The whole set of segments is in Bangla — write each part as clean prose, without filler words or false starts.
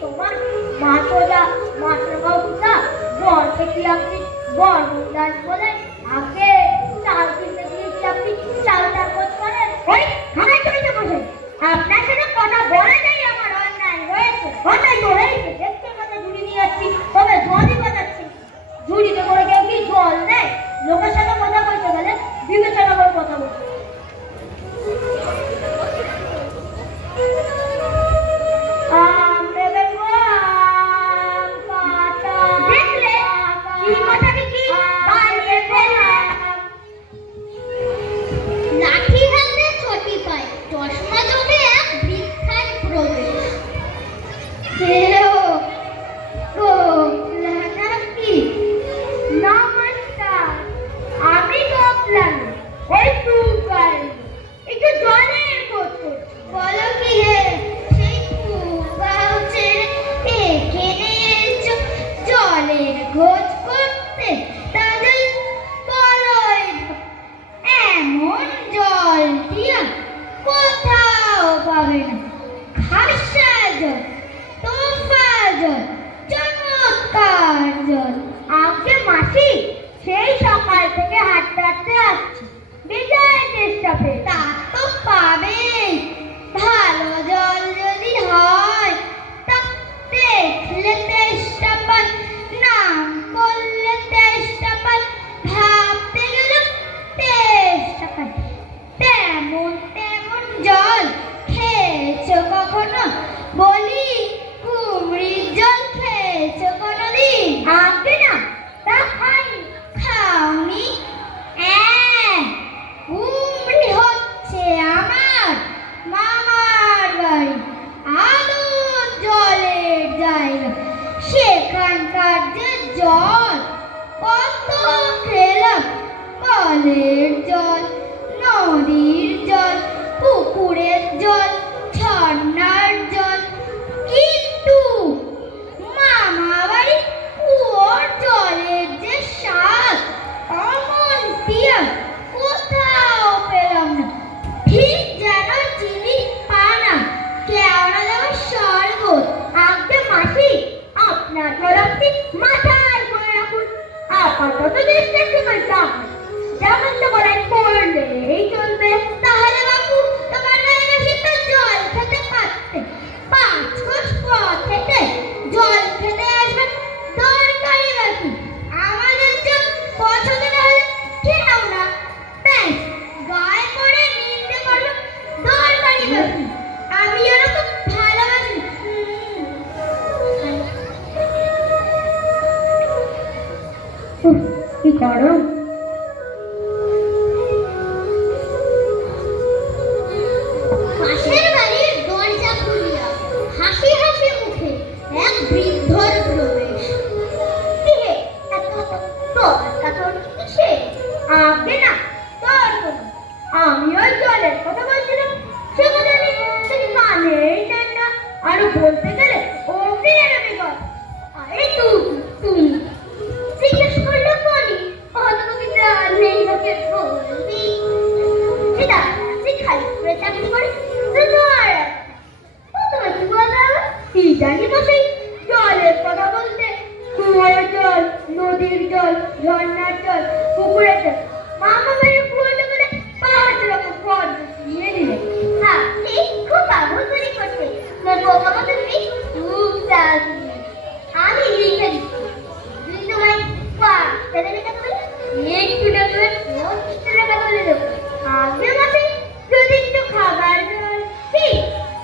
তোমার মাতোজা মাতৃবাবুটা বরকে কি আপনি বরদাস বলে আগে চাল কিনতে দিয়েছি, আপনি চালটা খোঁজ করেন। ওই খানায় চলতে বসে আপনার সাথে কথা বলা যায় আমার অন্যায় হয়েছে, অন্যায় তো হয়েছে। দেখতে কথা ঝুড়ি নিয়ে যাচ্ছি, তবে জলই বাজাচ্ছি। ঝুড়িতে করে কেউ কি জল নেয়? লোকের সাথে কথা বলতে গেলে বিবেচনা করে কথা বলতে। সেই সকাল থেকে হাঁটতে হাঁটতে আসছি, বেজায় চেষ্টা পেয়ে তা তো পাবেই। ভালো জল যদি হয় তা দেখলে তেষ্টা পায়, নাম করলে তেষ্টা পায়, ভাবতে গেলে তেষ্টা পায়। তেমন তেমন জল খেয়েছো কখনো? বলি কুমড়ির জল খেয়েছো কোনোদিন? আগে না, তা খাইনি। খাওনি? কুমড়ি হচ্ছে আমার মামার বাড়ি, আলো জলের জায়গা। সেখানকার যে জল কত খেলাম, কলের জল, নদীর জল, পুকুরের জল, ঝর্ণার জল, কিন্তু মামা বাড়ি কুয়োর জলের যে স্বাদ অমন পিয়া কোথাও পেলাম না। ঠিক যেন চিনি পানা, কেওড়া দেওয়া শরবত। আগে মাসি, আপনার তরফটি মাথায় করে রাখুন। আপাতত চেষ্টা সময় যেমন তো বলেন করলেই চলবে। তাহলে বাবু তোমার মাসি তো জল খেতে পারতে, 5 কোষ পথ হেঁটে জল খেতে আসবেন, দরকারি বাকি। আমাদের যা পছন্দ না হলে খেও না, ব্যাস গায়ে পড়ে নিতে পারবে, দরকারি বাকি। আমি আরো খুব ভালোবাসি। কি গরম! পাশের বাড়ির দরজা খুলিয়া হাসি হাসি মুখে এক বৃদ্ধর প্রবেশ। আগে না তোর কোনো, আমি ওই জলের কথা বলছিলাম, সে কথা তিনি কানেই নেন না। আরো বলতে গেলে অমনি এরকম কর। আরে তুমি জিজ্ঞেস করলে বলি, হয়তো তুমি নেই লোকে বলবি। সেটা সে খালি করে চাকরি করে কি জানি মশাই, জলের কথা বলতে কুয়োর জল, নদীর জল, ঝর্ণার জল, পুকুরের জল, মামা বাড়ির কুয়োটা বলে 5 রকম পদ দিয়ে দিলে। আপনি খুব আবুলবাড়ি করতে বোকা তুমি খুব চাকরি। আমি লিখে দিচ্ছি, কিন্তু ভাই 5 টাকা বলে একটু টাকা 25 টাকা বলে দেবো। আগে মাসে যদি একটু খাবার জল, কি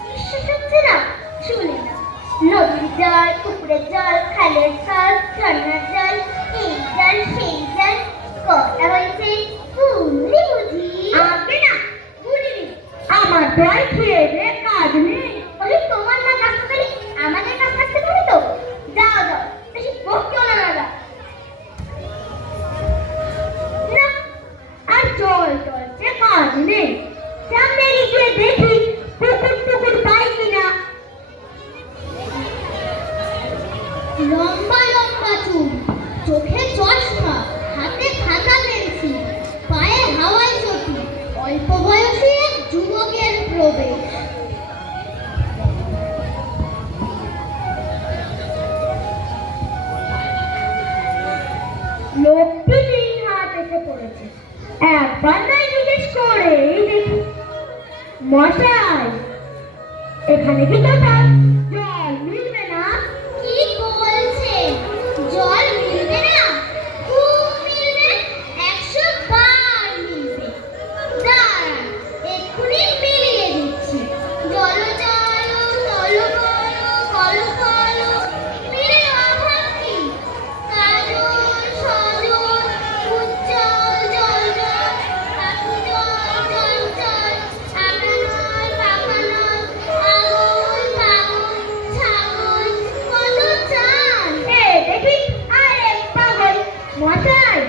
বিশ্বাস হচ্ছে না? শুনে না, নদীর জল, পুকুরের জল, খালের জল, ঝর্ণার জল, এই জল সেই জল, কথা হয়েছে বুঝলি বুঝি? আগে না বুঝিনি, আমার জল খেয়ে যে কাজ নেই। বলি তোমার না কাজ করি, আমাদের কাজ করতে পারি তো। যাও যাও, বেশি বকছো না দাদা। না, আর জল চলছে কাজ নেই। সামনে গিয়ে দেখি পুকুর টুকুর পাই কিনা। লম্বা লম্বা চুল, চোখে চশমা, হাতে খাতা পেন্সিল, পায়ে হাওয়াই চটি, অল্প বয়সী এক যুবকের প্রবেশ। মশাই, এখানে কি কোথাও জল মিলবে না? কি বলছেন? জল মিলবে না? খুব মিলবে, 100 বার মিলবে। দাঁড়ান, এক্ষুনি মিলিয়ে দিচ্ছি। জল জল, তল বল, কল কল, মিলে অভাব কি? কাজল, সজল, উজ্জ্বল, জল জল, আখু জল, জল জল, আকানল, পাকানল, আগল, পাগল, ছাগল, কত চান? দেখি, আরে পাগল মশাই,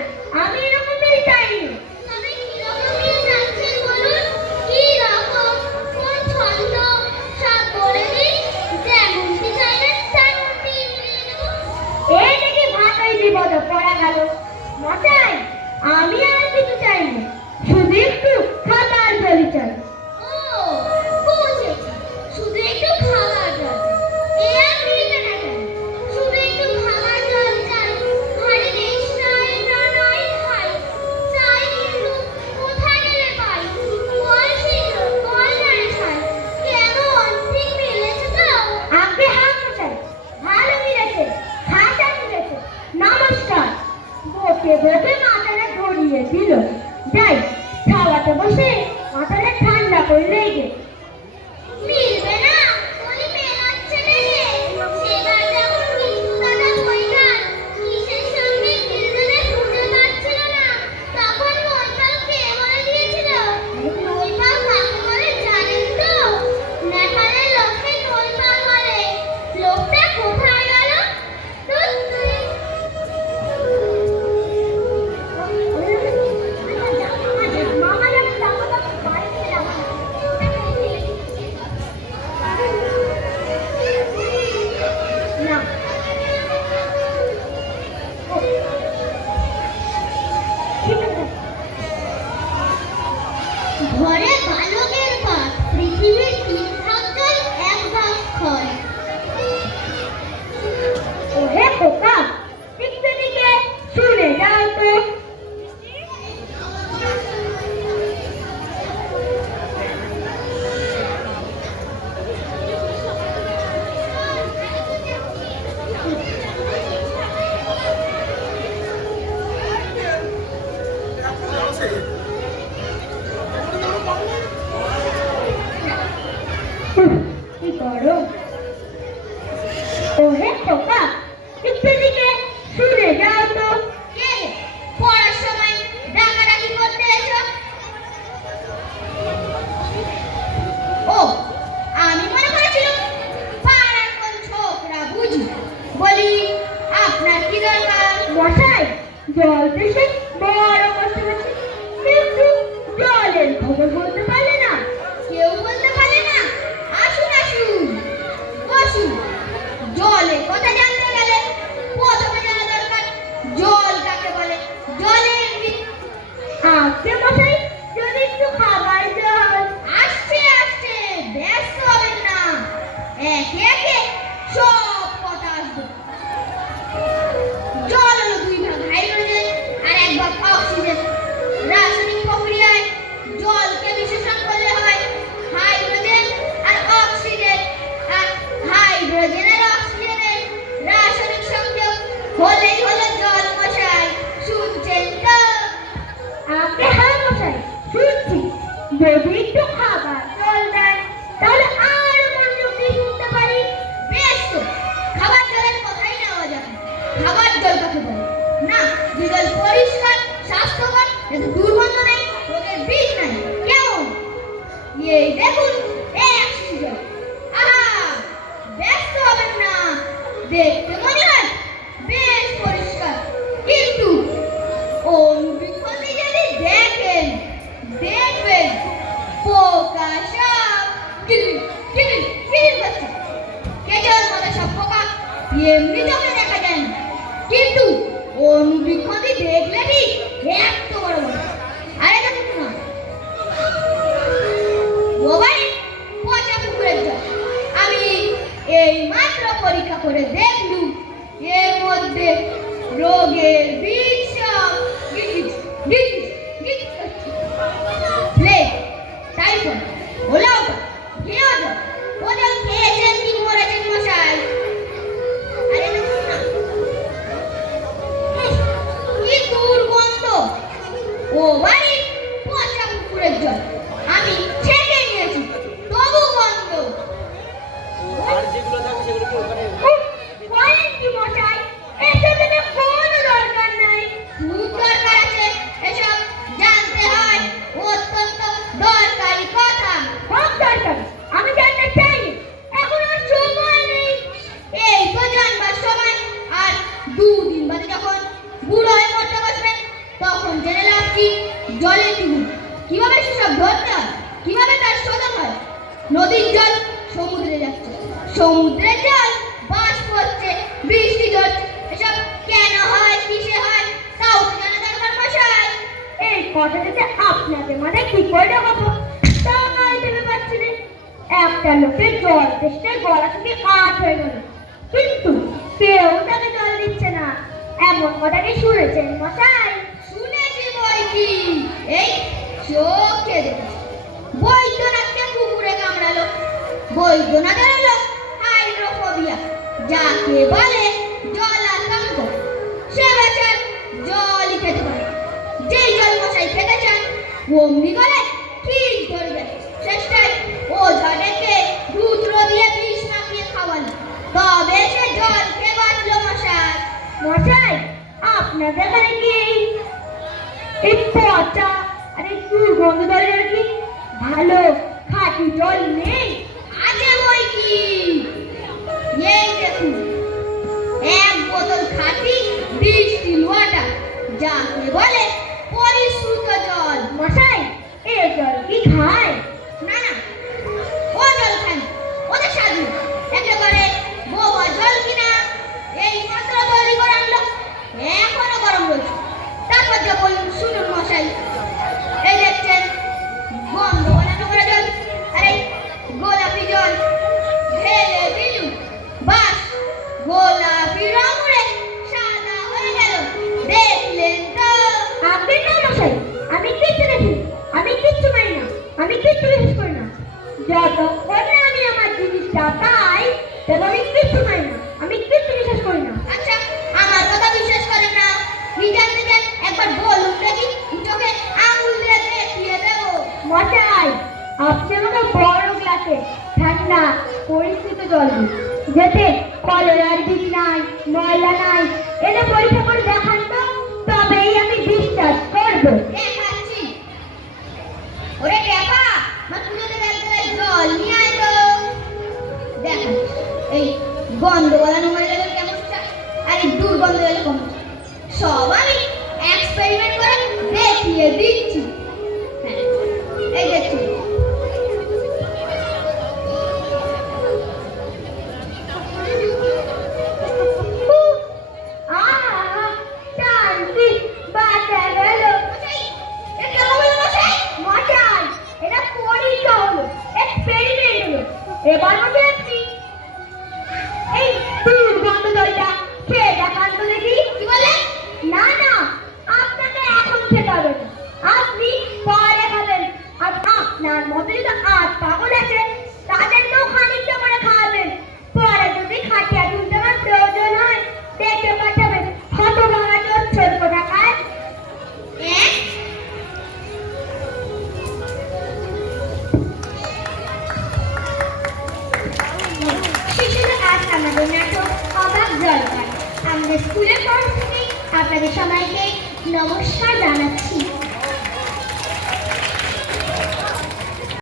আমি এরকমই চাইনি। তবে কিরকম কি চাচ্ছেন বলুন? কি রকম, কোন ছন্দ, সব বলে দিন। যেমনটি চাইবেন তেমনটি মিলিয়ে দেব। এই দেখি ভাষাই বিপদ পড়া গেল। মশাই, আমি আর কিছু চাইনি, শুধু একটু খাবার জলই চাই। ও, বুঝেছি। শুধু একটু খাবার জল। এ আর মিলবে না কেন? শুধু একটু খাবার জল চাই। ভারী তৃষ্ণায় প্রাণায় খাই। চাই কিন্তু কোথায় গেলে পাই? বল শীঘ্র, বল জানে ছাই। কেমন, ঠিক মিলেছে তো? আগে হ্যাঁ মশাই, ভালো মিলেছে, খাতা মিলেছে। নমস্কার। বকে বকে মাথাটা ধরিয়ে দিল। যাই, খাওয়াতে বসে মাথাটা ঠান্ডা করলেই গে। মিলবে না? বলি মেলাচ্ছে দেখে। সেবার যখন মিঠু দাদা বইটার কিসের সঙ্গে মিলবে খুঁজে পাচ্ছিল না, তখন নৈপাল কে বলে দিয়েছিল? নৈপাল কাকে বলে জানেন তো? নেপালের লোককে নৈপাল বলে। লোকটা কোথায় গেল? ধুর, মামা যাবে, জামা যাবে, বাড়িতে যাবো না। না। ও, ঠিক আছে। ঘরে বালকের পাঠ, পৃথিবীর 3 ভাগ জল, 1 ভাগ ক্ষয়। ওহে খোকা, একটু দিকে শুনে যাও তো। উফ, কি গরম। ওহে খোকা, একটু দিকে শুনে যাও তো। কে পড়ার সময় ডাকাডাকি করতে এসো? ও, আমি মনে করেছিলাম পাড়ার কোন ছোকরা বুঝি। বলি, আপনার কি দরকার? মশাই, জল দেশে বড় কষ্ট হচ্ছে, কিন্তু জলের খবর বলতে পারলে না। কেউ বলতে পারে না? আসুন আসুন, বসুন। জলের কথা জানতে গেলে প্রথমে জানা দরকার জল কাকে বলে, জলের আজকে মশাই, যদি একটু খাবার জল। আসছে আসছে, ব্যস্ত হবেন না। একে একে সব কথা আসবে। জল হলো 2 ভাগ হাইড্রোজেন আর 1 ভাগ অক্সিজেন। রাসায়নিক প্রক্রিয়ায় জলকে বিশেষণ করলে হয় হাইড্রোজেন আর অক্সিজেন। আর হাইড্রোজেন আর অক্সিজেনের রাসায়নিক সংযোগ হলেই হলো জল মশাই। শুনছেন তো? আগে হ্যাঁ মশাই, শুনছি। যদি একটু খাবার জল দেন, তাহলে আরো মনোযোগ দিয়ে শুনতে পারি। বেশ তো, খাবার জলের কথাই নেওয়া যাবে। খাবার জল কাকে বলে? না, যে জল পরিষ্কার, স্বাস্থ্যকর, যাতে দুর্গন্ধ নেই, রোগের বীজ নাই। কেমন? এই দেখুন, এক শিশি জল। আহা, ব্যস্ত হবেন না। দেখতে মনে হয় বেশ পরিষ্কার, কিন্তু অনুবীক্ষণ দিয়ে যদি দেখেন, দেখবেন পোকা সব কিলির কিলির কিলির করছে। কেজোর মতো সব পোকা এমনি চোখে দেখা যায় না, কিন্তু অনুবীক্ষণ দিয়ে দেখলে ঠিক এত বড় বড়। আরে দেখুন না, গোবারে পচা পুকুরের জল। আমি এই মাত্র পরীক্ষা করে দেখলুম, এর মধ্যে রোগের বীজ সব গিজ গিজ গিজ করছে। প্লেগ, টাইফয়েড, ওলা নদীর জল সমুদ্রে যাচ্ছে, সমুদ্রের জল বাষ্প হচ্ছে, বৃষ্টি ঝরছে। এসব কেন হয়, কিসে হয়, তাও তো জানা দরকার মশাই। এই কথা যেতে আপনাদের মানে কি করে ঢোকাবো তা নয় ভেবে পাচ্ছি না। একটা লোকের জল তেষ্টায় গলা থেকে কাঠ হয়ে গেল, কিন্তু কেউ তাকে জল দিচ্ছে না। এমন কথা কি শুনেছেন মশাই? শুনেছি বই কি, এই চোখে দেখেছি। বৈদ্যনাথকে কুকুরে কামড়ালো, বৈদ্যনাথের হলো হাইড্রোফোবিয়া, যাকে বলে জলাতঙ্ক। সে বেচার জলই খেতে পারে না। যেই জল মশাই খেতে চান অমনি করে ঠিক ধরে যায়। শেষটায় ওঝা ডেকে রুদ্র দিয়ে বিষ মাখিয়ে খাওয়ালো, তবে সে জল খেয়ে বাঁচলো মশাই। মশাই আপনাদের এখানে কি এই পচা আর এই দুর্গন্ধ জলের কি ভালো খাঁটি জল নেই? আজে বই কি, এই দেখুন এক বোতল খাঁটি ডিস্টিল ওয়াটার, যাকে বলে পরিশ্রুত জল। মশাই এই জল কি খায়? না না, ও জল খান, ওদের সাধু একেবারে বোবা জল কিনা এই মাত্র তৈরি করে আনলো, এখনো গরম রয়েছে। তারপর যা বলুন শুনুন মশাই, এই দেখছেন গন্ধ বানানো করা জল, আরে গোলাপি জল ঢেলে দিলুম, বাস গোলাপি রং উড়ে সাদা হয়ে গেল। দেখলেন তো? আপনি না মশাই, আমি কিচ্ছু দেখি, আমি কিচ্ছু মানি না, আমি কিচ্ছু বিশ্বাস করি না। যতক্ষণ না আমি আমার জিনিসটা পাই তখন আমি কিচ্ছু মানি না, আমি কিচ্ছু বিশ্বাস করি না। আচ্ছা, আমার কথা বিশ্বাস করেন না? নিজের থেকে একবার বলুন দেখি, চোখে আঙুল দিয়ে দেখিয়ে দেবো। মশাই আপনি আমাকে বড় গ্লাসে ঠান্ডা পরিস্থিত জল দিন, যেতে কলেরার বীজ নাই, ময়লা নাই, এনে পরীক্ষা করে দেখান তো, তবেই আমি বিশ্বাস করবো। দেখাচ্ছি। ওরে ট্যাপা, আমার পুজোতে গেলে জল নিয়ে আয় তো। দেখাচ্ছি, এই গন্ধ বলা নোংরা জলের কেমনটা আর এই দুর্গন্ধ জলের কেমন, সব আমি এক্সপেরিমেন্ট করে দেখিয়ে দিচ্ছি। হ্যাঁ, এই দেখছি। আহা শান্তি, বাঁচা গেল। মশাই, এটা কেমন হলো মশাই? মশাই এটা পরীক্ষা হলো, এক্সপেরিমেন্ট হলো। এবার মশাই আপনি এই দুর্গন্ধ জলটা খেয়ে দেখান তো দেখি। কি বলে? না না, আপনাকে এখন খেতে হবে না, আপনি পরে খাবেন। আর আপনার মতো যদি আজ পাগল আছে তাদেরকেও খানিকটা করে খাওয়াবেন। পরে যদি খাটিয়া তুলতে আমার প্রয়োজন হয় দেখে পাঠাবেন। হত ভাঙা চোর ছোট টাকায়। হ্যাঁ? শিশুরা আজ আমাদের নাটক অবাক জলপান আমাদের স্কুলের তরফ থেকে আপনাদের সবাইকে নমস্কার জানাচ্ছি।